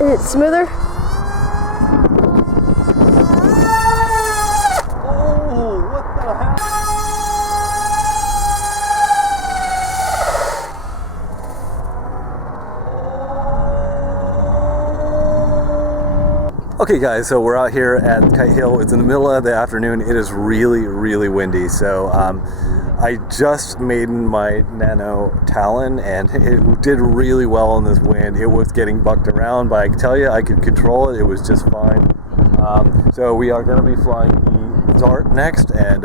Is it smoother? Oh, what the heck? Okay guys, so we're out here at Kite Hill. It's in the middle of the afternoon. It is really, really windy. So I just made my Nano Talon and it did really well in this wind. It was getting bucked around, but I can tell you I could control it. It was just fine. So we are going to be flying the Zhod next, and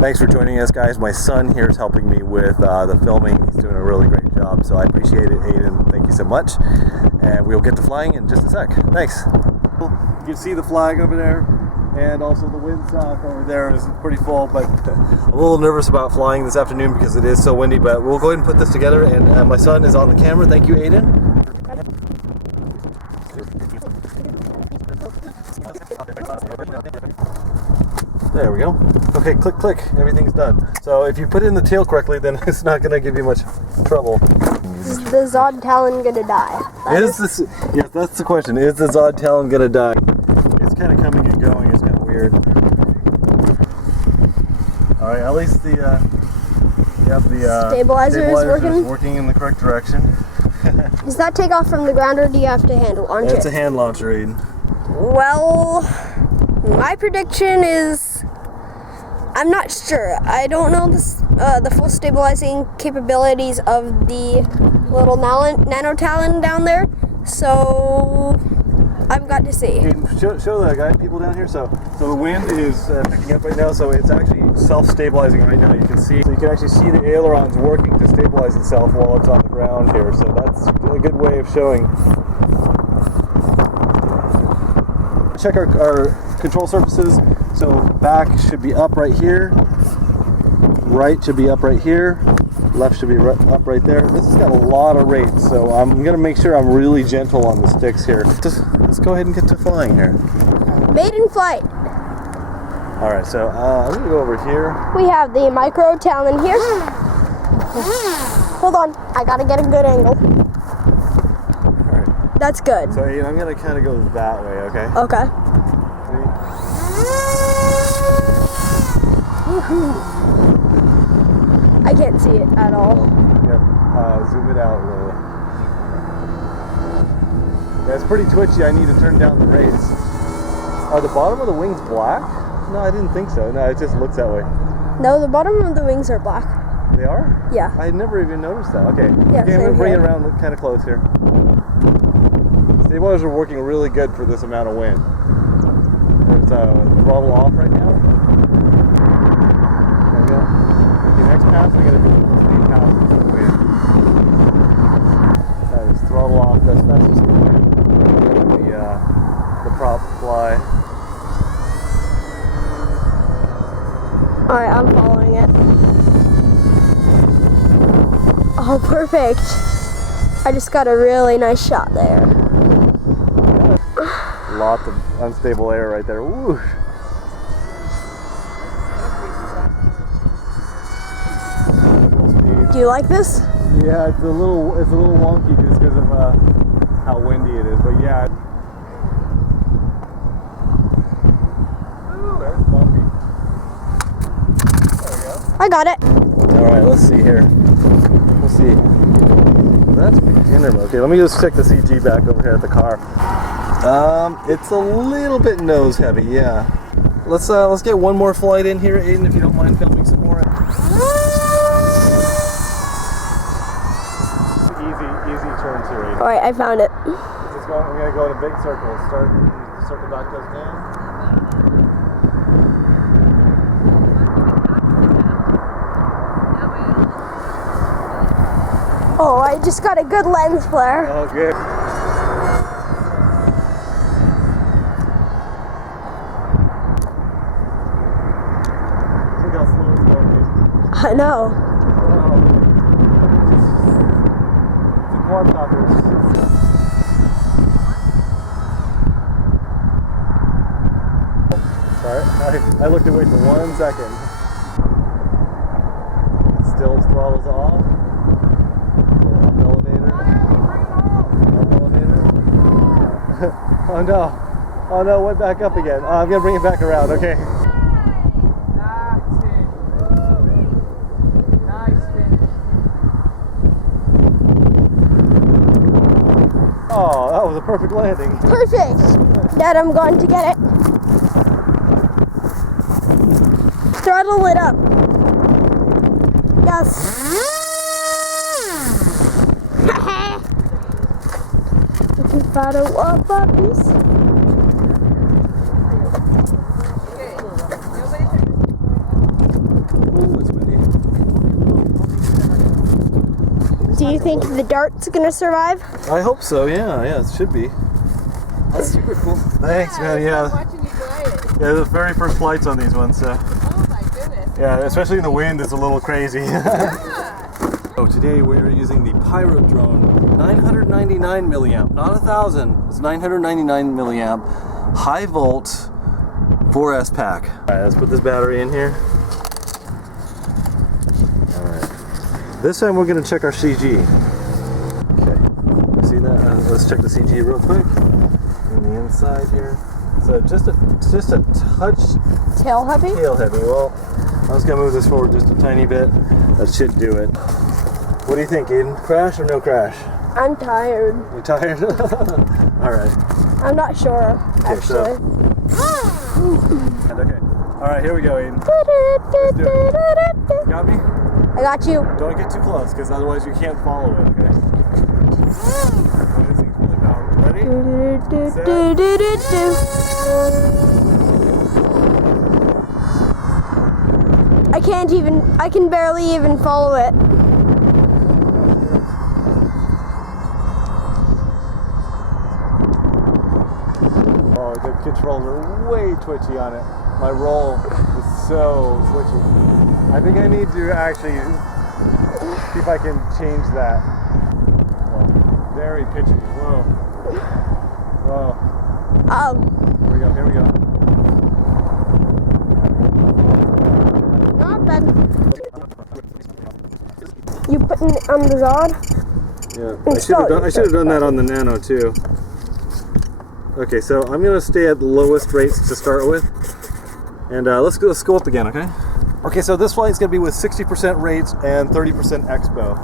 thanks for joining us guys. My son here is helping me with the filming. He's doing a really great job, so I appreciate it, Aiden. Thank you so much. And we'll get to flying in just a sec. Thanks. You can see the flag over there, and also the windsock over there is pretty full, but I'm a little nervous about flying this afternoon because it is so windy, but we'll go ahead and put this together, and my son is on the camera. Thank you, Aiden. There we go. Okay, click, click. Everything's done. So if you put it in the tail correctly, then it's not going to give you much trouble. Is the Zhod Talon gonna die? Yes, that's the question. Is the Zhod Talon gonna die? It's kind of coming and going. It's kind of weird. All right, at least the stabilizer is working in the correct direction. Does that take off from the ground, or do you have to handle launch it? It's a hand launcher, Aiden. Well, my prediction is I'm not sure. I don't know the full stabilizing capabilities of the little Nano Talon down there, so I've got to see. Show the guy, people down here. So the wind is picking up right now, so it's actually self-stabilizing right now. You can see, so you can actually see the ailerons working to stabilize itself while it's on the ground here. So that's a good way of showing. Check our control surfaces. So back should be up right here, right should be up right here, left should be up right there. This has got a lot of rate, so I'm going to make sure I'm really gentle on the sticks here. Let's go ahead and get to flying here. Maiden flight. Alright, so I'm going to go over here. We have the micro Talon here. Hold on, I got to get a good angle. Alright. That's good. So I'm going to kind of go that way, okay? Okay. I can't see it at all. Yep. Zoom it out a little. Yeah, it's pretty twitchy. I need to turn down the rates. Are the bottom of the wings black? No, I didn't think so. No, it just looks that way. No, the bottom of the wings are black. They are? Yeah. I had never even noticed that. Okay. Yeah, okay, I'm going to bring it around kind of close here. Stabilizers are working really good for this amount of wind. There's throttle off right now. There we go. Okay, next pass, we got to do 8 passes for the wind. That is throttle off. That's just the prop fly. Alright, I'm following it. Oh, perfect. I just got a really nice shot there. Lots of unstable air right there. Woo. Do you like this? Yeah, it's a little wonky just because of how windy it is, but yeah. Ooh, that's bumpy. There we go. I got it. All right, let's see here. Let's see. That's beginner mode. Okay, let me just check the CG back over here at the car. It's a little bit nose heavy, yeah. Let's get one more flight in here, Aiden, if you don't mind filming some more. Easy turns here, Aiden. Alright, I found it. We're gonna go in a big circle. Circle back goes down. Oh, I just got a good lens flare. Oh, good. Look how slow it's going. I know. It's a quadcopter. Sorry, I looked away for 1 second. Still throttles off. Up elevator. Oh no. Oh no, went back up again. I'm gonna bring it back around, okay? That's it. Nice finish. Oh, that was a perfect landing. Perfect. Dad, I'm going to get it. Throttle it up. Yes. You can throttle up, puppies. Do you think the dart's gonna survive? I hope so, yeah, it should be. That's super cool. Thanks, man, yeah. Watching you glide it. Yeah, the very first flights on these ones, so. Oh my goodness. Yeah, especially in the wind, it's a little crazy. So today we're using the Pyro drone, 999 milliamp, not 1,000, it's 999 milliamp, high volt 4S pack. All right, let's put this battery in here. All right. This time we're gonna check our CG. Okay, see that? Let's check the CG real quick. On the inside here. So just a touch Tail heavy? tail heavy. Well, I was gonna move this forward just a tiny bit. That should do it. What do you think, Aiden? Crash or no crash? I'm tired. You tired? All right. I'm not sure, Okay, actually. Okay. All right, here we go, Aiden. Got me? I got you. Don't get too close, because otherwise you can't follow it. Okay. Oh, this thing's really powerful. Ready? I can barely even follow it. Oh, the controls are way twitchy on it. My roll is so twitchy. I think I need to actually see if I can change that. Oh, very pitchy. Whoa. Whoa. Here we go, here we go. Not bad. You putting it on the Zhod? Yeah, I should have done that on the Nano too. Okay, so I'm gonna stay at the lowest rates to start with, and let's go up again, okay? Okay, so this flight is gonna be with 60% rates and 30% expo.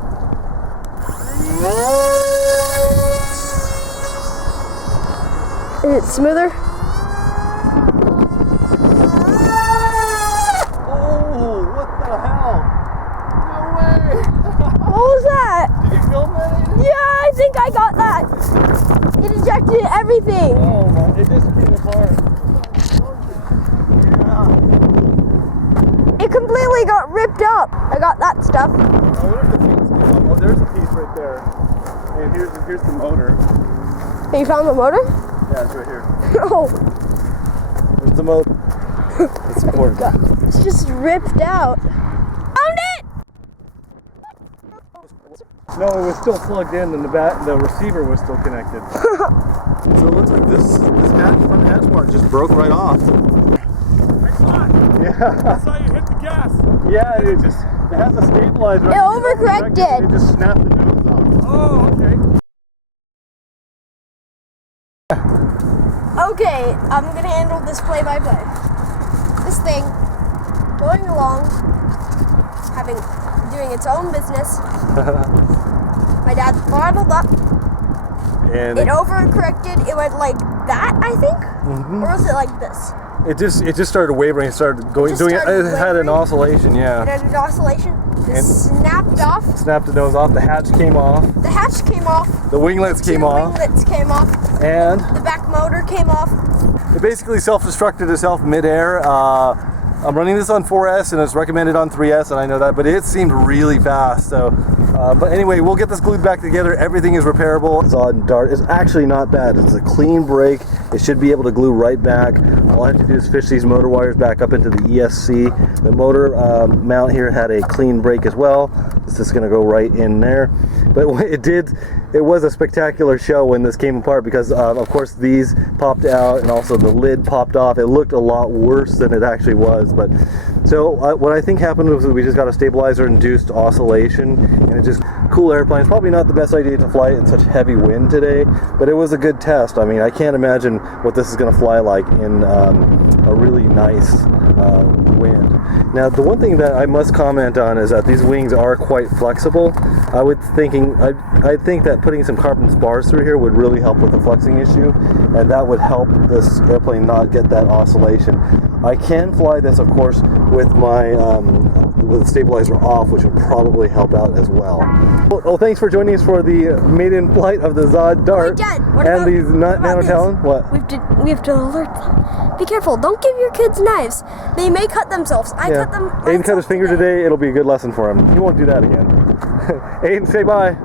Is it smoother? Oh, what the hell? No way! What was that? Did you film that? Yeah, I think I got that. It ejected everything. Oh my, it just came apart. Yeah. It completely got ripped up. I got that stuff. I wonder if the piece came up. Oh, there's a piece right there. And here's the motor. Have you found the motor? Yeah, it's right here. Oh, There's the motor. It's important. it's just ripped out. Found it! No, it was still plugged in and the receiver was still connected. So it looks like this front hatch part just broke right off. Yeah. I saw you hit the gas. Yeah, it has a stabilizer. It overcorrected. It just snapped the nose off. Oh, okay. Okay, I'm gonna handle this play-by-play. This thing, going along, doing its own business. My dad throttled up. And It overcorrected. It went like that, I think, or was it like this? it just started wavering. It started going. It just Doing it. started It had an wavering? oscillation. It Yeah. had an oscillation. It And- snapped off. Snapped the nose off. The hatch came off. The hatch came off. The winglets came Two off. winglets came off. And The back motor came off. it basically self-destructed itself midair. I'm running this on 4S and it's recommended on 3S, and I know that, but it seemed really fast. So, but anyway, we'll get this glued back together. Everything is repairable. Zhod and Dart is actually not bad. It's a clean break. It should be able to glue right back. All I have to do is fish these motor wires back up into the ESC. The motor mount here had a clean break as well. This is going to go right in there. But it it was a spectacular show when this came apart because, of course, these popped out and also the lid popped off. It looked a lot worse than it actually was. But so what I think happened was we just got a stabilizer-induced oscillation, and it just cool airplane. It's probably not the best idea to fly it in such heavy wind today, but it was a good test. I mean, I can't imagine what this is going to fly like in a really nice wind. Now, the one thing that I must comment on is that these wings are quite flexible. I think that putting some carbon spars through here would really help with the flexing issue, and that would help this airplane not get that oscillation. I can fly this, of course, with my with the stabilizer off, which would probably help out as well. Well, thanks for joining us for the maiden flight of the Zhod Dart and these Nano Talon. What? We have to alert them. Be careful. Don't give your kids knives. They may cut themselves. I cut them. Aiden cut his finger today. It'll be a good lesson for him. He won't do that again. Aiden, say bye.